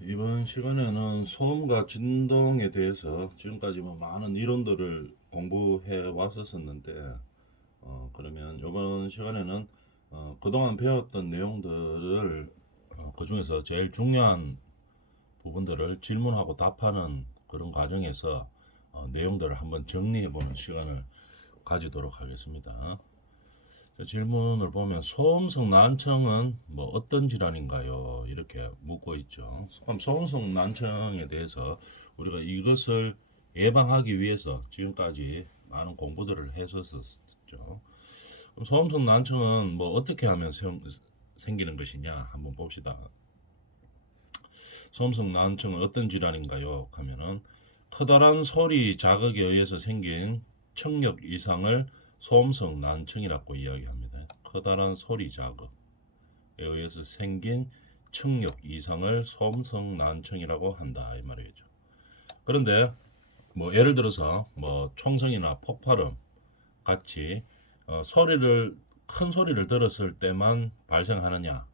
이번 시간에는 소음과 진동에 대해서 지금까지 뭐 많은 이론들을 공부해 왔었는데, 그러면 이번 시간에는 그동안 배웠던 내용들을 그 중에서 제일 중요한 부분들을 질문하고 답하는 그런 과정에서 내용들을 한번 정리해 보는 시간을 가지도록 하겠습니다. 질문을 보면 소음성 난청은 뭐 어떤 질환인가요? 이렇게 묻고 있죠. 그럼 소음성 난청에 대해서 우리가 이것을 예방하기 위해서 지금까지 많은 공부들을 했었죠. 그럼 소음성 난청은 뭐 어떻게 하면 생기는 것이냐 한번 봅시다. 소음성 난청은 어떤 질환인가요? 하면은 커다란 소리 자극에 의해서 생긴 청력 이상을 소음성 난청이라고 이야기합니다. 커다란 소리 자극에 의해서 생긴 청력 이상을 소음성 난청이라고 한다 이 말이죠. 그런데 뭐 예를 들어서 뭐 총성이나 폭발음 같이 소리를 큰 소리를 들었을 때만 발생하느냐?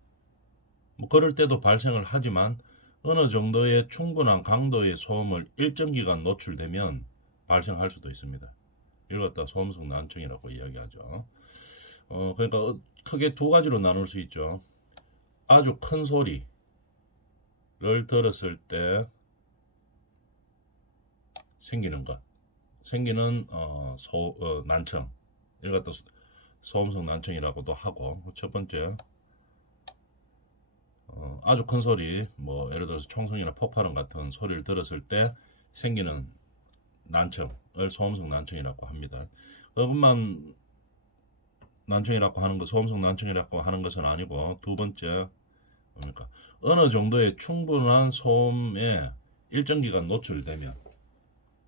뭐 그럴 때도 발생을 하지만 어느 정도의 충분한 강도의 소음을 일정 기간 노출되면 발생할 수도 있습니다. 이걸 갖다 소음성 난청이라고 이야기하죠. 그러니까 크게 두 가지로 나눌 수 있죠. 아주 큰 소리를 들었을 때 생기는 것, 생기는 난청, 이걸 갖다 소음성 난청이라고도 하고, 첫 번째 아주 큰 소리, 뭐 예를 들어서 총성이나 폭발음 같은 소리를 들었을 때 생기는 난청을 소음성 난청이라고 합니다. 그것만 난청이라고 하는 거, 소음성 난청이라고 하는 것은 아니고, 두 번째 뭡니까? 어느 정도의 충분한 소음에 일정 기간 노출되면,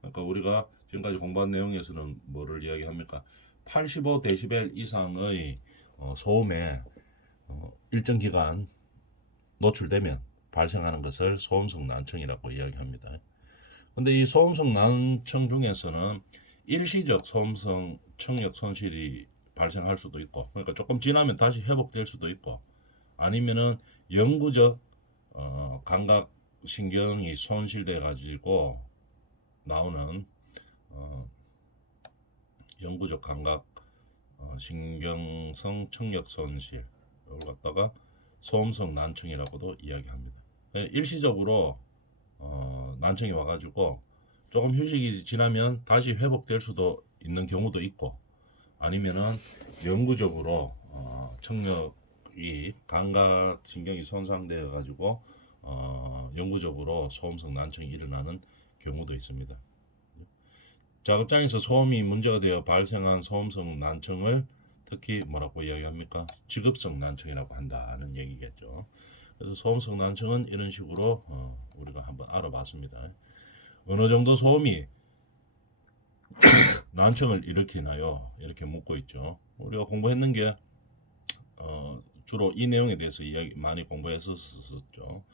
그러니까 우리가 지금까지 공부한 내용에서는 뭐를 이야기합니까? 85데시벨 이상의 소음에 일정 기간 노출되면 발생하는 것을 소음성 난청이라고 이야기합니다. 근데 이 소음성 난청 중에서는 일시적 소음성 청력 손실이 발생할 수도 있고, 그러니까 조금 지나면 다시 회복될 수도 있고, 아니면은 영구적 감각 신경이 손실돼 가지고 나오는 어, 영구적 감각 신경성 청력 손실, 이걸 갖다가 소음성 난청이라고도 이야기합니다. 일시적으로 난청이 와가지고 조금 휴식이 지나면 다시 회복될 수도 있는 경우도 있고, 아니면은 영구적으로 청력이 감각 신경이 손상되어 가지고 영구적으로 소음성 난청이 일어나는 경우도 있습니다. 작업장에서 소음이 문제가 되어 발생한 소음성 난청을 특히 뭐라고 이야기합니까? 직업성 난청이라고 한다는 얘기겠죠. 그래서 소음성 난청은 이런 식으로 우리가 한번 알아봤습니다. 어느 정도 소음이 난청을 일으키나요? 이렇게 묻고 있죠. 우리가 공부했는 게 주로 이 내용에 대해서 이야기 많이 공부했었죠.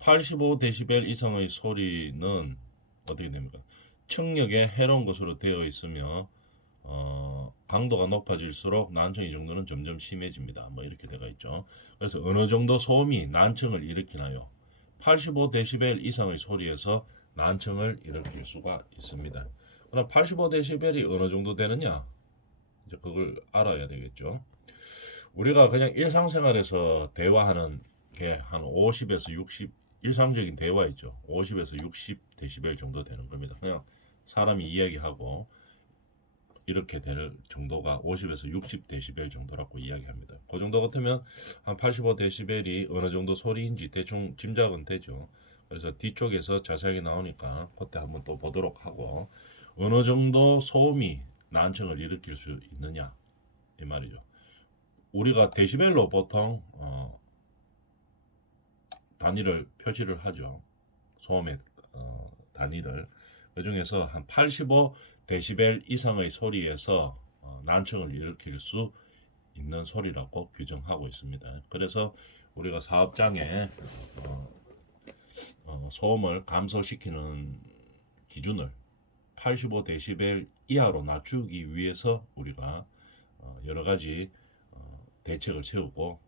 85데시벨 이상의 소리는 어떻게 됩니까? 청력에 해로운 것으로 되어 있으며 강도가 높아질수록 난청의 정도는 점점 심해집니다. 뭐 이렇게 되어 있죠. 그래서 어느 정도 소음이 난청을 일으키나요? 85데시벨 이상의 소리에서 난청을 일으킬 수가 있습니다. 그럼 85데시벨이 어느 정도 되느냐? 이제 그걸 알아야 되겠죠. 우리가 그냥 일상생활에서 대화하는 게 한 50에서 60, 일상적인 대화 있죠. 50에서 60 데시벨 정도 되는 겁니다. 그냥 사람이 이야기하고 이렇게 될 정도가 50에서 60 데시벨 정도라고 이야기합니다. 그 정도 같으면 한 85 데시벨이 어느 정도 소리인지 대충 짐작은 되죠. 그래서 뒤쪽에서 자세하게 나오니까 그때 한번 또 보도록 하고, 어느 정도 소음이 난청을 일으킬 수 있느냐 이 말이죠. 우리가 데시벨로 보통 단위를 표시를 하죠. 소음의 단위를. 그 중에서 한 85 데시벨 이상의 소리에서 난청을 일으킬 수 있는 소리라고 규정하고 있습니다. 그래서 우리가 사업장에 소음을 감소시키는 기준을 85 데시벨 이하로 낮추기 위해서 우리가 여러 가지 대책을 세우고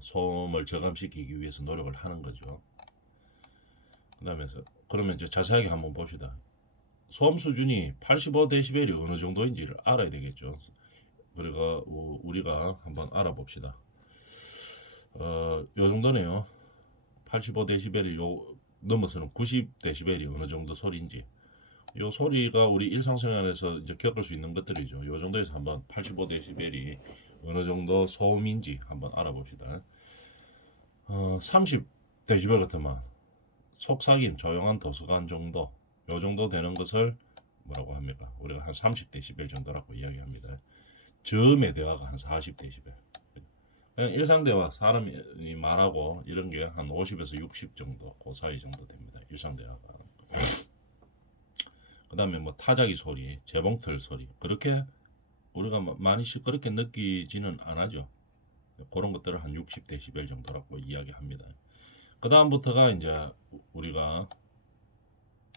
소음을 저감시키기 위해서 노력을 하는 거죠. 그다음에 그러면 이제 자세하게 한번 봅시다. 소음 수준이 85dB이 어느 정도인지를 알아야 되겠죠. 그리고 우리가 한번 알아봅시다. 요 정도네요. 85dB이 넘어서는 90dB이 어느 정도 소리인지. 요 소리가 우리 일상생활에서 이제 겪을 수 있는 것들이죠. 요 정도에서 한번 85dB이 어느 정도 소음인지 한번 알아봅시다. 30dB 같으면 속삭임, 조용한 도서관 정도, 요 정도 되는 것을 뭐라고 합니까? 우리가 한 30dB 정도라고 이야기합니다. 저음의 대화가 한 40dB. 그냥 일상 대화, 사람이 말하고 이런 게 한 50에서 60 정도, 그 사이 정도 됩니다. 일상 대화가. 그 다음에 뭐 타자기 소리, 재봉틀 소리, 그렇게 우리가 많이 시끄럽게 느끼지는 않아죠. 그런 것들을 한 60dB 정도라고 이야기합니다. 그 다음부터가 이제 우리가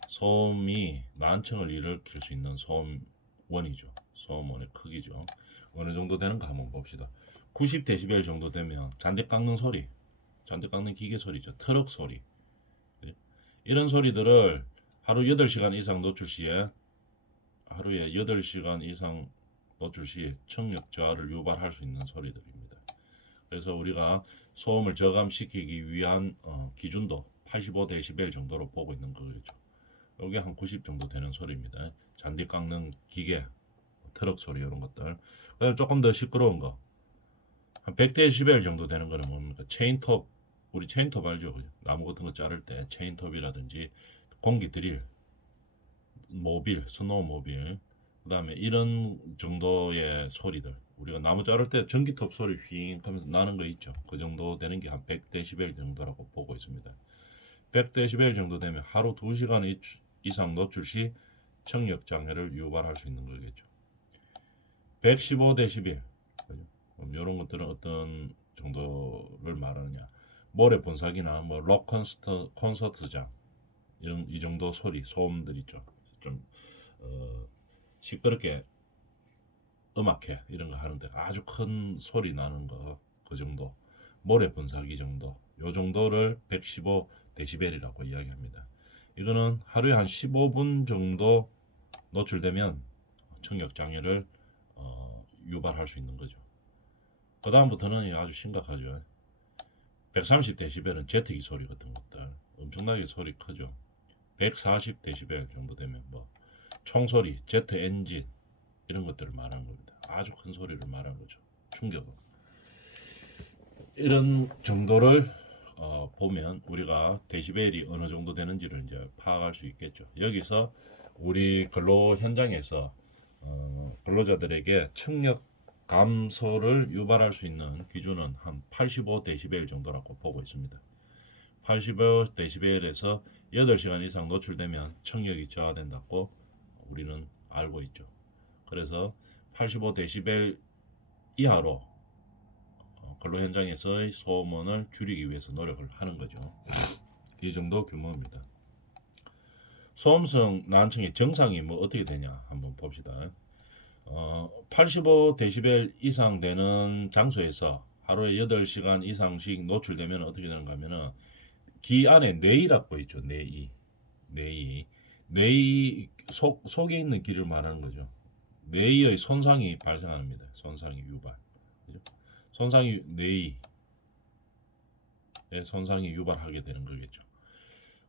소음이 난청을 일으킬 수 있는 소음원이죠. 소음원의 크기죠. 어느 정도 되는가 한번 봅시다. 90dB 정도 되면 잔디 깎는 소리, 잔디 깎는 기계 소리죠. 트럭 소리. 이런 소리들을 하루 8시간 이상 노출 시에 하루에 8시간 이상 노출 시 청력 저하를 유발할 수 있는 소리들입니다. 그래서 우리가 소음을 저감시키기 위한 기준도 85dB 정도로 보고 있는 거겠죠. 여기 한 90 정도 되는 소리입니다. 잔디 깎는 기계, 트럭 소리 이런 것들. 그다음 조금 더 시끄러운 거, 한 100dB 정도 되는 거는 뭡니까? 체인톱, 우리 체인톱 알죠? 나무 같은 거 자를 때 체인톱이라든지 공기 드릴, 모빌, 스노우모빌, 그다음에 이런 정도의 소리들. 우리가 나무 자를 때 전기톱 소리 휘잉 하면서 나는 거 있죠. 그 정도 되는 게 한 100dB 정도라고 보고 있습니다. 100dB 정도 되면 하루 2시간 이상 노출 시 청력 장애를 유발할 수 있는 거겠죠. 115dB. 이런 것들은 어떤 정도를 말하느냐. 모래 본사기나 록 콘서트장 이 정도 소리, 소음들 있죠. 좀 시끄럽게 음악회 이런 거 하는데 아주 큰 소리 나는 거 그 정도, 모래 분사기 정도, 요 정도를 115dB이라고 이야기합니다. 이거는 하루에 한 15분 정도 노출되면 청력 장애를 유발할 수 있는 거죠. 그 다음부터는 아주 심각하죠. 130dB는 제트기 소리 같은 것들 엄청나게 소리 크죠. 140dB 정도 되면 뭐 총소리, 제트 엔진 이런 것들을 말하는 겁니다. 아주 큰 소리를 말하는 거죠. 충격은. 이런 정도를 보면 우리가 데시벨이 어느 정도 되는지를 이제 파악할 수 있겠죠. 여기서 우리 근로 현장에서 근로자들에게 청력 감소를 유발할 수 있는 기준은 한 85dB 정도라고 보고 있습니다. 85dB에서 8시간 이상 노출되면 청력이 저하된다고 우리는 알고 있죠. 그래서 85dB 이하로 근로 현장에서의 소음원을 줄이기 위해서 노력을 하는 거죠. 이 정도 규모입니다. 소음성 난청의 정상이 뭐 어떻게 되냐 한번 봅시다. 85dB 이상 되는 장소에서 하루에 8시간 이상씩 노출되면 어떻게 되는가 하면은 귀 안에 뇌이라고 있죠. 뇌이 속에 있는 귀를 말하는 거죠. 뇌의 손상이 발생합니다. 손상이 유발. 그죠? 손상이 뇌의 손상이 유발하게 되는 거겠죠.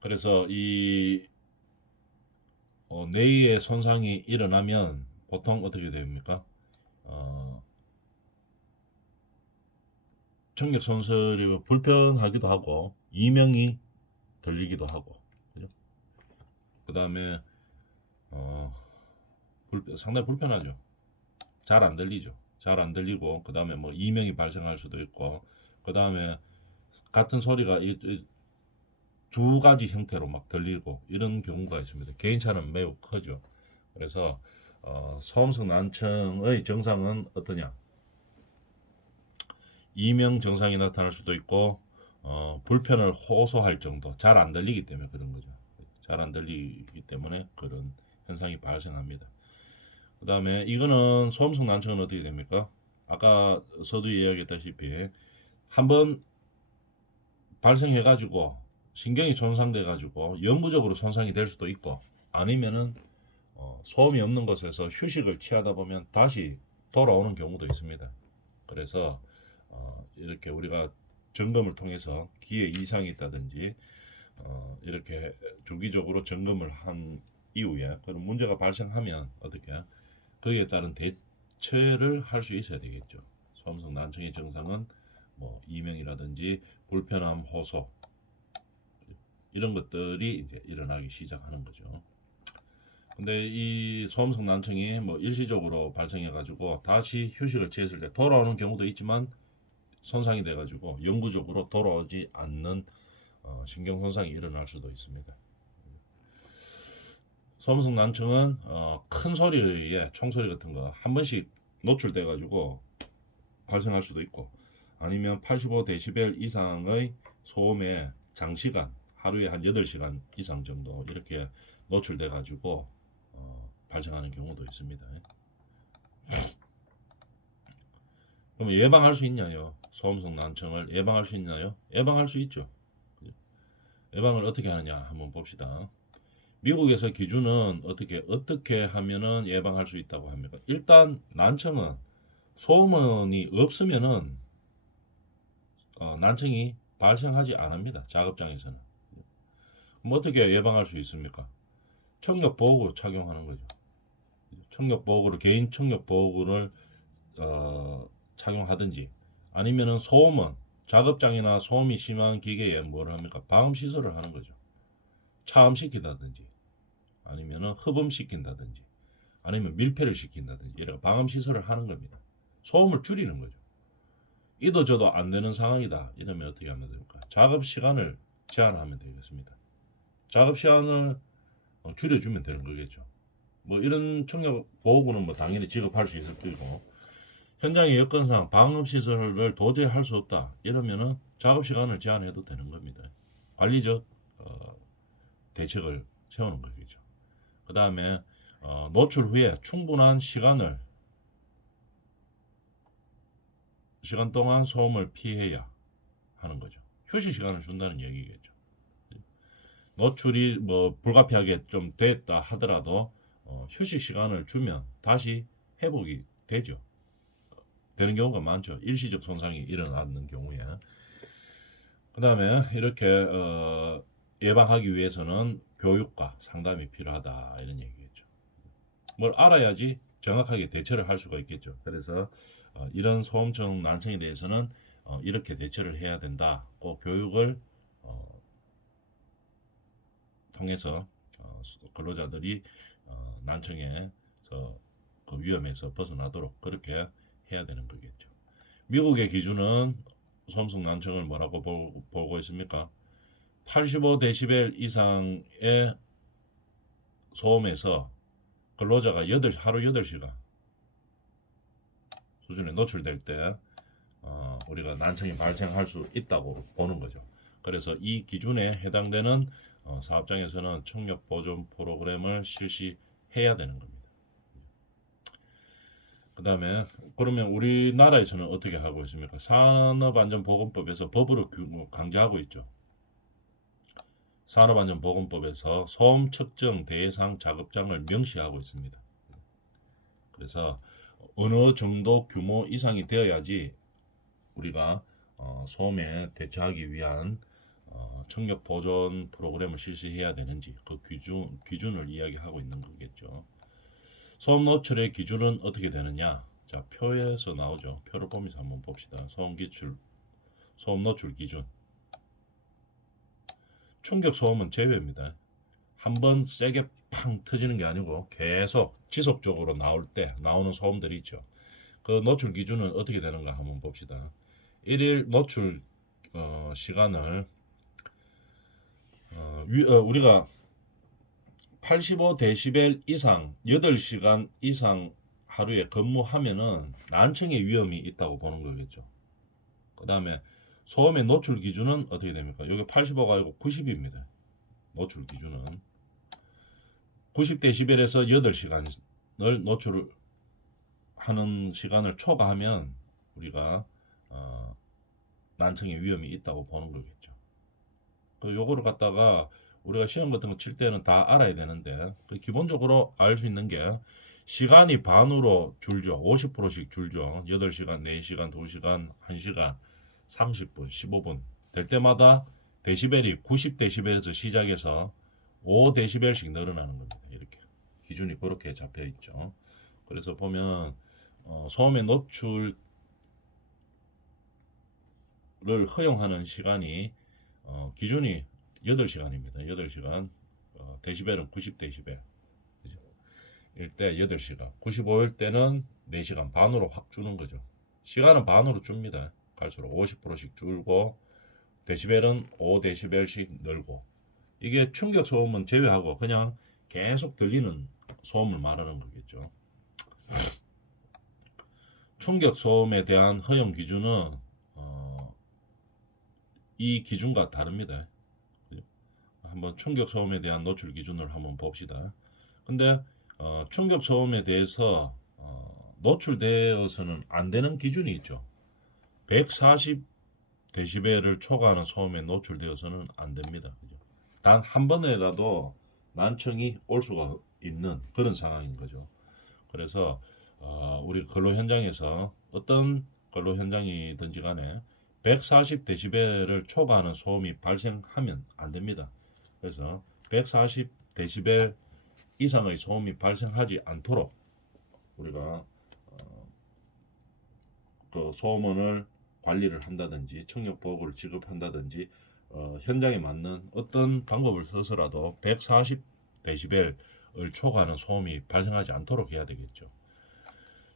그래서 이 뇌의 손상이 일어나면 보통 어떻게 됩니까? 청력 손실이 불편하기도 하고 이명이 들리기도 하고, 그죠? 그 다음에 상당히 불편하죠. 잘 안 들리죠. 잘 안 들리고 그 다음에 뭐 이명이 발생할 수도 있고 그 다음에 같은 소리가 두 가지 형태로 막 들리고 이런 경우가 있습니다. 개인차는 매우 크죠. 그래서 소음성 난청의 증상은 어떠냐? 이명 증상이 나타날 수도 있고 불편을 호소할 정도, 잘 안 들리기 때문에 그런 거죠. 잘 안 들리기 때문에 그런 현상이 발생합니다. 그 다음에 이거는 소음성 난청은 어떻게 됩니까? 아까 서두 이야기했다시피 한번 발생해가지고 신경이 손상돼가지고 영구적으로 손상이 될 수도 있고, 아니면은 소음이 없는 곳에서 휴식을 취하다 보면 다시 돌아오는 경우도 있습니다. 그래서 이렇게 우리가 점검을 통해서 기에 이상이 있다든지 이렇게 주기적으로 점검을 한 이후에 그런 문제가 발생하면 어떻게 거기에 따른 대처를 할 수 있어야 되겠죠. 소음성 난청의 증상은 뭐 이명이라든지 불편함, 호소 이런 것들이 이제 일어나기 시작하는 거죠. 근데 이 소음성 난청이 뭐 일시적으로 발생해 가지고 다시 휴식을 취했을 때 돌아오는 경우도 있지만, 손상이 돼 가지고 영구적으로 돌아오지 않는 신경 손상이 일어날 수도 있습니다. 소음성 난청은 큰 소리에 총소리 같은 거 한 번씩 노출돼 가지고 발생할 수도 있고, 아니면 85데시벨 이상의 소음에 장시간, 하루에 한 8시간 이상 정도 이렇게 노출돼 가지고 발생하는 경우도 있습니다. 그럼 예방할 수 있냐요? 소음성 난청을 예방할 수 있나요? 예방할 수 있죠. 예방을 어떻게 하느냐 한번 봅시다. 미국에서 기준은 어떻게 하면은 예방할 수 있다고 합니까? 일단 난청은 소음원이 없으면은 난청이 발생하지 않습니다. 작업장에서는. 그럼 어떻게 예방할 수 있습니까? 청력 보호구 착용하는 거죠. 청력 보호구를, 개인 청력 보호구를 착용하든지, 아니면은 소음원, 작업장이나 소음이 심한 기계에 뭘 합니까? 방음 시설을 하는 거죠. 차음시킨다든지, 아니면은 흡음시킨다든지, 아니면 밀폐를 시킨다든지, 이런 방음 시설을 하는 겁니다. 소음을 줄이는 거죠. 이도 저도 안 되는 상황이다 이러면 어떻게 하면 됩니까? 작업 시간을 제한하면 되겠습니다. 작업 시간을 줄여주면 되는 거겠죠. 뭐 이런 청력 보호구는 뭐 당연히 지급할 수 있을 거고, 현장의 여건상 방음 시설을 도저히 할 수 없다 이러면은 작업 시간을 제한해도 되는 겁니다. 관리적 대책을 세우는 거겠죠. 그 다음에 노출 후에 충분한 시간 동안 소음을 피해야 하는 거죠. 휴식 시간을 준다는 얘기겠죠. 노출이 뭐 불가피하게 좀 됐다 하더라도 휴식 시간을 주면 다시 회복이 되죠. 되는 경우가 많죠. 일시적 손상이 일어나는 경우에. 그 다음에 이렇게 예방하기 위해서는 교육과 상담이 필요하다 이런 얘기겠죠. 뭘 알아야지 정확하게 대처를 할 수가 있겠죠. 그래서 이런 소음성 난청에 대해서는 이렇게 대처를 해야 된다. 그 교육을 통해서 근로자들이 난청에서 그 위험에서 벗어나도록 그렇게 해야 되는 거겠죠. 미국의 기준은 소음성 난청을 뭐라고 보고 있습니까? 85데시벨 이상의 소음에서 근로자가 하루 8시간 수준에 노출될 때 우리가 난청이 발생할 수 있다고 보는 거죠. 그래서 이 기준에 해당되는 사업장에서는 청력 보존 프로그램을 실시해야 되는 겁니다. 그 다음에 그러면 우리나라에서는 어떻게 하고 있습니까? 산업안전보건법에서 법으로 강제하고 있죠. 산업안전보건법에서 소음 측정 대상 작업장을 명시하고 있습니다. 그래서 어느 정도 규모 이상이 되어야지 우리가 소음에 대처하기 위한 청력 보존 프로그램을 실시해야 되는지 그 기준을 이야기하고 있는 거겠죠. 소음 노출의 기준은 어떻게 되느냐? 자, 표에서 나오죠. 표를 보면서 한번 봅시다. 소음 노출 기준. 충격 소음은 제외입니다. 한번 세게 팡 터지는 게 아니고 계속 지속적으로 나오는 소음들이 있죠. 그 노출 기준은 어떻게 되는가 한번 봅시다. 1일 노출 시간을 우리가 85데시벨 이상 8시간 이상 하루에 근무하면은 난청의 위험이 있다고 보는 거겠죠. 그 다음에 소음의 노출 기준은 어떻게 됩니까? 여기 85가 아니고 90입니다. 노출 기준은 90데시벨에서 8시간을 노출하는 시간을 초과하면 우리가 난청의 위험이 있다고 보는 거겠죠. 그 요거를 갖다가 우리가 시험 같은 거 칠 때는 다 알아야 되는데 그 기본적으로 알 수 있는 게 시간이 반으로 줄죠. 50%씩 줄죠. 8시간, 4시간, 2시간, 1시간, 30분, 15분 될 때마다 데시벨이 90데시벨에서 시작해서 5데시벨씩 늘어나는 겁니다. 이렇게 기준이 그렇게 잡혀 있죠. 그래서 보면 소음의 노출을 허용하는 시간이 기준이 8시간입니다. 8시간 데시벨은 90데시벨 일 때 8시간 95일 때는 4시간 반으로 확 주는 거죠. 시간은 반으로 줍니다. 갈수록 50%씩 줄고 데시벨은 5데시벨씩 늘고 이게 충격 소음은 제외하고 그냥 계속 들리는 소음을 말하는 거겠죠. 충격 소음에 대한 허용 기준은 이 기준과 다릅니다. 한번 충격 소음에 대한 노출 기준을 한번 봅시다. 근데 충격 소음에 대해서 노출되어서는 안 되는 기준이 있죠. 140데시벨을 초과하는 소음에 노출되어서는 안 됩니다. 단 한 번에라도 난청이 올 수가 있는 그런 상황인 거죠. 그래서 우리 근로 현장에서 어떤 근로 현장이든지 간에 140데시벨을 초과하는 소음이 발생하면 안 됩니다. 그래서 140데시벨 이상의 소음이 발생하지 않도록 우리가 그 소음원을 관리를 한다든지 청력 보호구를 지급한다든지 현장에 맞는 어떤 방법을 써서라도 140데시벨을 초과하는 소음이 발생하지 않도록 해야 되겠죠.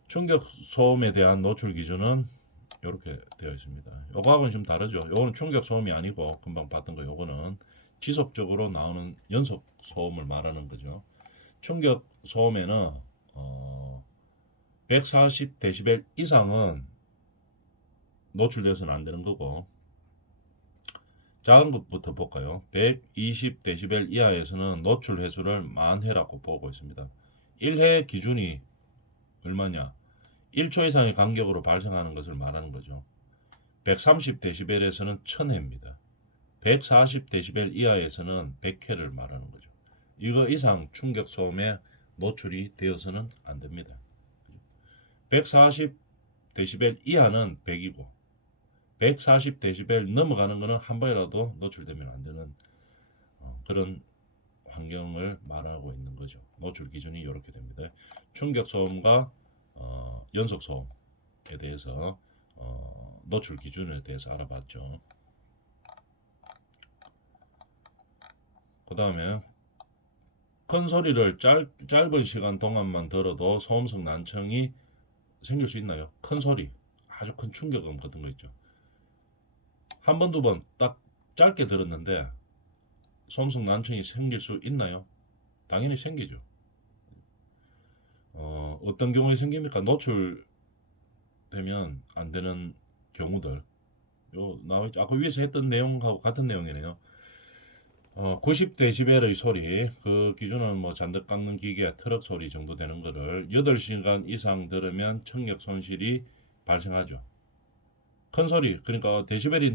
충격 소음에 대한 노출 기준은 이렇게 되어 있습니다. 요거하고는 좀 다르죠. 요거는 충격 소음이 아니고 금방 봤던 거 요거는 지속적으로 나오는 연속 소음을 말하는 거죠. 충격 소음에는 140데시벨 이상은 노출돼서는 안 되는 거고 작은 것부터 볼까요? 120데시벨 이하에서는 노출 횟수를 만회라고 보고 있습니다. 1회 기준이 얼마냐? 1초 이상의 간격으로 발생하는 것을 말하는 거죠. 130데시벨에서는 1000회입니다. 140데시벨 이하에서는 100회를 말하는 거죠. 이거 이상 충격 소음에 노출이 되어서는 안 됩니다. 140데시벨 이하는 100이고 140데시벨 넘어가는 것은 한 번이라도 노출되면 안 되는 그런 환경을 말하고 있는 거죠. 노출 기준이 이렇게 됩니다. 충격 소음과 연속 소음에 대해서 노출 기준에 대해서 알아봤죠. 그 다음에 큰 소리를 짧은 시간 동안만 들어도 소음성 난청이 생길 수 있나요? 큰 소리, 아주 큰 충격음 같은 거 있죠. 한 번, 두 번 딱 짧게 들었는데 소음성 난청이 생길 수 있나요? 당연히 생기죠. 어떤 경우에 생깁니까? 노출되면 안 되는 경우들. 요 나와있죠. 아까 위에서 했던 내용하고 같은 내용이네요. 90데시벨의 소리, 그 기준은 뭐 잔뜩 깎는 기계, 트럭 소리 정도 되는 거를 8시간 이상 들으면 청력 손실이 발생하죠. 큰 소리, 그러니까 데시벨이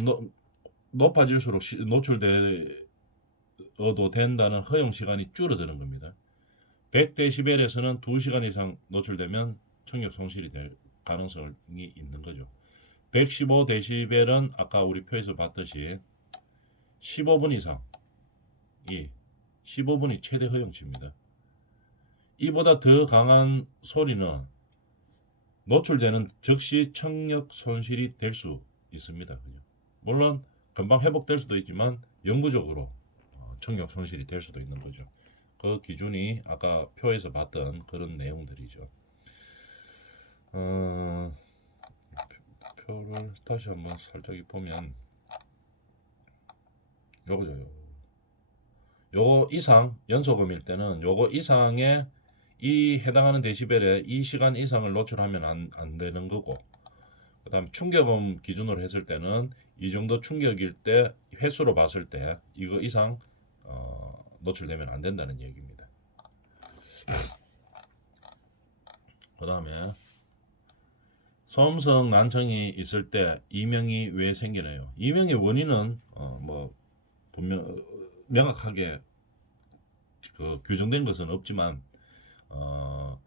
높아질수록 노출되어도 된다는 허용 시간이 줄어드는 겁니다. 100데시벨에서는 2시간 이상 노출되면 청력 손실이 될 가능성이 있는 거죠. 115데시벨은 아까 우리 표에서 봤듯이 15분 이상 15분이 최대 허용치입니다. 이보다 더 강한 소리는 노출되는 즉시 청력 손실이 될 수 있습니다. 물론 금방 회복될 수도 있지만 영구적으로 청력 손실이 될 수도 있는 거죠. 그 기준이 아까 표에서 봤던 그런 내용들이죠. 표를 다시 한번 살짝 보면 요거죠. 요거 이상 연속음일 때는 요거 이상의 이 해당하는 데시벨에 이 시간 이상을 노출하면 안 되는 거고, 그 다음 충격음 기준으로 했을 때는 이 정도 충격일 때 횟수로 봤을 때 이거 이상 노출되면 안 된다는 얘기입니다. 그 다음에 소음성 난청이 있을 때 이명이 왜 생기나요? 이명의 원인은 뭐 분명 명확하게 그 규정된 것은 없지만 어,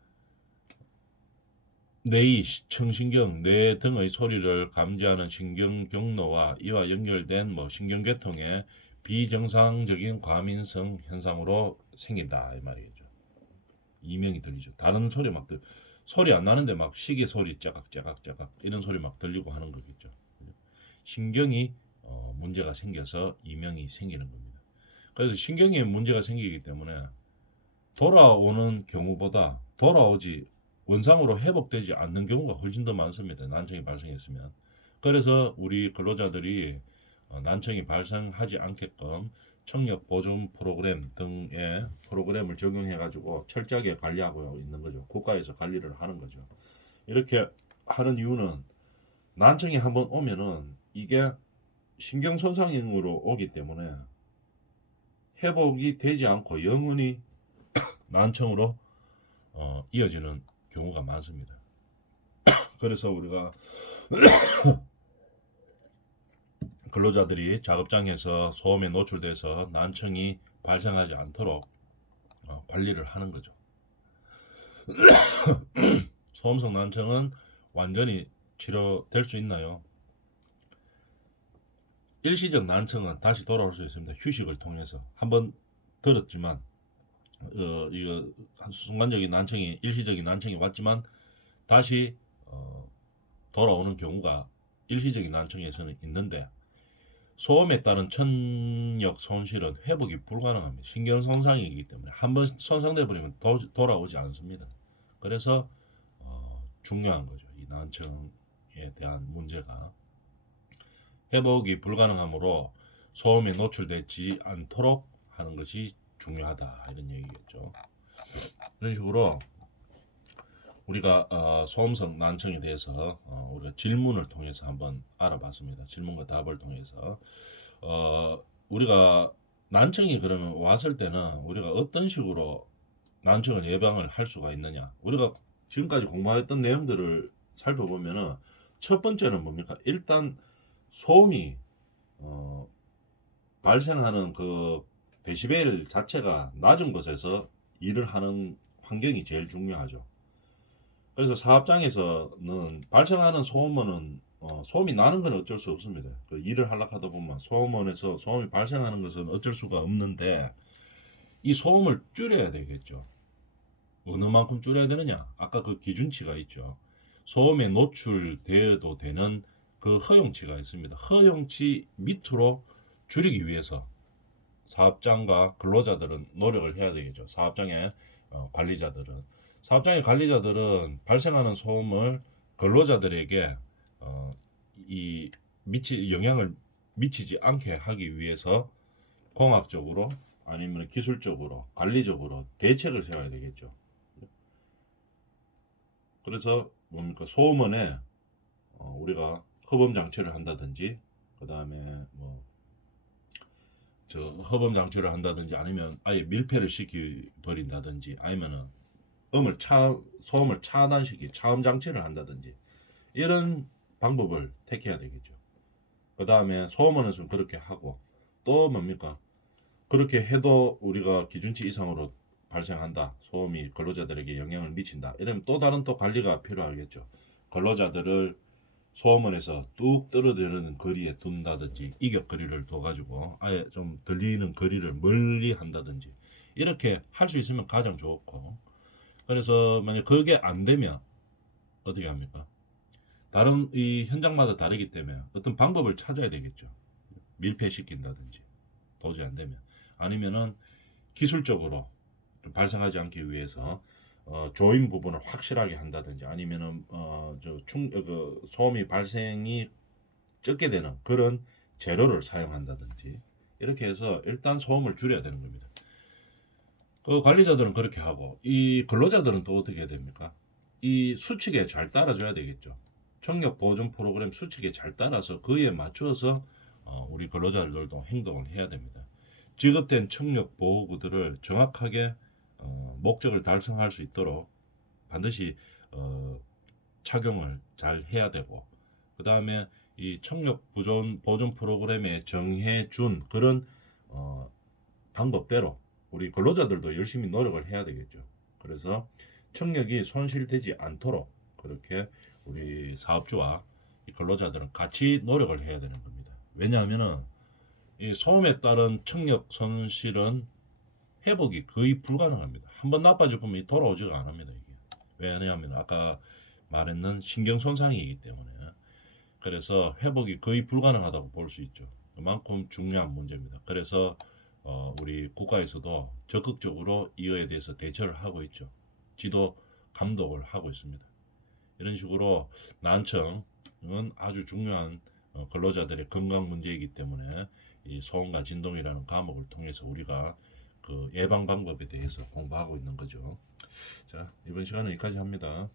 뇌의 청신경, 뇌 등의 소리를 감지하는 신경 경로와 이와 연결된 뭐 신경계통의 비정상적인 과민성 현상으로 생긴다 이 말이죠. 이명이 들리죠. 다른 소리 막 소리 안 나는데 막 시계 소리 짜각짜각짜각 이런 소리 막 들리고 하는 거겠죠. 신경이 문제가 생겨서 이명이 생기는 겁니다. 그래서 신경에 문제가 생기기 때문에 돌아오는 경우보다 돌아오지 원상으로 회복되지 않는 경우가 훨씬 더 많습니다. 난청이 발생했으면. 그래서 우리 근로자들이 난청이 발생하지 않게끔 청력 보존 프로그램 등의 프로그램을 적용해 가지고 철저하게 관리하고 있는 거죠. 국가에서 관리를 하는 거죠. 이렇게 하는 이유는 난청이 한번 오면은 이게 신경 손상으로 오기 때문에 회복이 되지 않고 영원히 난청으로 이어지는 경우가 많습니다. 그래서 우리가 근로자들이 작업장에서 소음에 노출돼서 난청이 발생하지 않도록 관리를 하는 거죠. 소음성 난청은 완전히 치료될 수 있나요? 일시적 난청은 다시 돌아올 수 있습니다. 휴식을 통해서 한번 들었지만 이거 순간적인 난청이 일시적인 난청이 왔지만 다시 돌아오는 경우가 일시적인 난청에서는 있는데 소음에 따른 청력 손실은 회복이 불가능합니다. 신경 손상이기 때문에 한번 손상돼 버리면 돌아오지 않습니다. 그래서 중요한 거죠. 이 난청에 대한 문제가 회복이 불가능하므로 소음에 노출되지 않도록 하는 것이 중요하다 이런 얘기겠죠. 이런 식으로 우리가 소음성 난청에 대해서 우리가 질문을 통해서 한번 알아봤습니다. 질문과 답을 통해서 우리가 난청이 그러면 왔을 때는 우리가 어떤 식으로 난청을 예방을 할 수가 있느냐? 우리가 지금까지 공부했던 내용들을 살펴보면은 첫 번째는 뭡니까? 일단 소음이 발생하는 그 데시벨 자체가 낮은 곳에서 일을 하는 환경이 제일 중요하죠. 그래서 사업장에서는 발생하는 소음원은 소음이 나는 건 어쩔 수 없습니다. 그 일을 하려고 하다 보면 소음원에서 소음이 발생하는 것은 어쩔 수가 없는데 이 소음을 줄여야 되겠죠. 어느 만큼 줄여야 되느냐? 아까 그 기준치가 있죠. 소음에 노출되어도 되는 그 허용치가 있습니다. 허용치 밑으로 줄이기 위해서 사업장과 근로자들은 노력을 해야 되겠죠. 사업장의 관리자들은 사업장의 관리자들은 발생하는 소음을 근로자들에게 이 영향을 미치지 않게 하기 위해서 공학적으로 아니면 기술적으로 관리적으로 대책을 세워야 되겠죠. 그래서 뭡니까 소음원에 우리가 허범 장치를 한다든지 그 다음에 뭐 허범 장치를 한다든지 아니면 아예 밀폐를 시키 버린다든지 아니면은 소음을 차단시키 차음 장치를 한다든지 이런 방법을 택해야 되겠죠. 그 다음에 소음원에서는 그렇게 하고 또 뭡니까 그렇게 해도 우리가 기준치 이상으로 발생한다. 소음이 근로자들에게 영향을 미친다. 이러면 또 다른 또 관리가 필요하겠죠. 근로자들을 소음원에서 뚝 떨어지는 거리에 둔다든지 이격 거리를 둬가지고 아예 좀 들리는 거리를 멀리 한다든지 이렇게 할 수 있으면 가장 좋고 그래서 만약 그게 안 되면 어떻게 합니까? 다른 이 현장마다 다르기 때문에 어떤 방법을 찾아야 되겠죠. 밀폐시킨다든지 도저히 안 되면 아니면은 기술적으로 좀 발생하지 않기 위해서 조인 부분을 확실하게 한다든지 아니면은 그 소음이 발생이 적게 되는 그런 재료를 사용한다든지 이렇게 해서 일단 소음을 줄여야 되는 겁니다. 그 관리자들은 그렇게 하고 이 근로자들은 또 어떻게 해야 됩니까? 이 수칙에 잘 따라줘야 되겠죠. 청력 보존 프로그램 수칙에 잘 따라서 그에 맞추어서 우리 근로자들도 행동을 해야 됩니다. 지급된 청력 보호구들을 정확하게 목적을 달성할 수 있도록 반드시 착용을 잘 해야 되고, 그 다음에 이 청력 보존 프로그램에 정해준 그런 방법대로 우리 근로자들도 열심히 노력을 해야 되겠죠. 그래서 청력이 손실되지 않도록 그렇게 우리 사업주와 이 근로자들은 같이 노력을 해야 되는 겁니다. 왜냐하면은 이 소음에 따른 청력 손실은 회복이 거의 불가능합니다. 한번 나빠져 보면 돌아오지가 않습니다. 이게. 왜냐하면 아까 말했는 신경 손상이기 때문에. 그래서 회복이 거의 불가능하다고 볼 수 있죠. 그만큼 중요한 문제입니다. 그래서 우리 국가에서도 적극적으로 이거에 대해서 대처를 하고 있죠. 지도 감독을 하고 있습니다. 이런 식으로 난청은 아주 중요한 근로자들의 건강 문제이기 때문에 이 소음과 진동이라는 과목을 통해서 우리가 그 예방 방법에 대해서 공부하고 있는 거죠. 자, 이번 시간은 여기까지 합니다.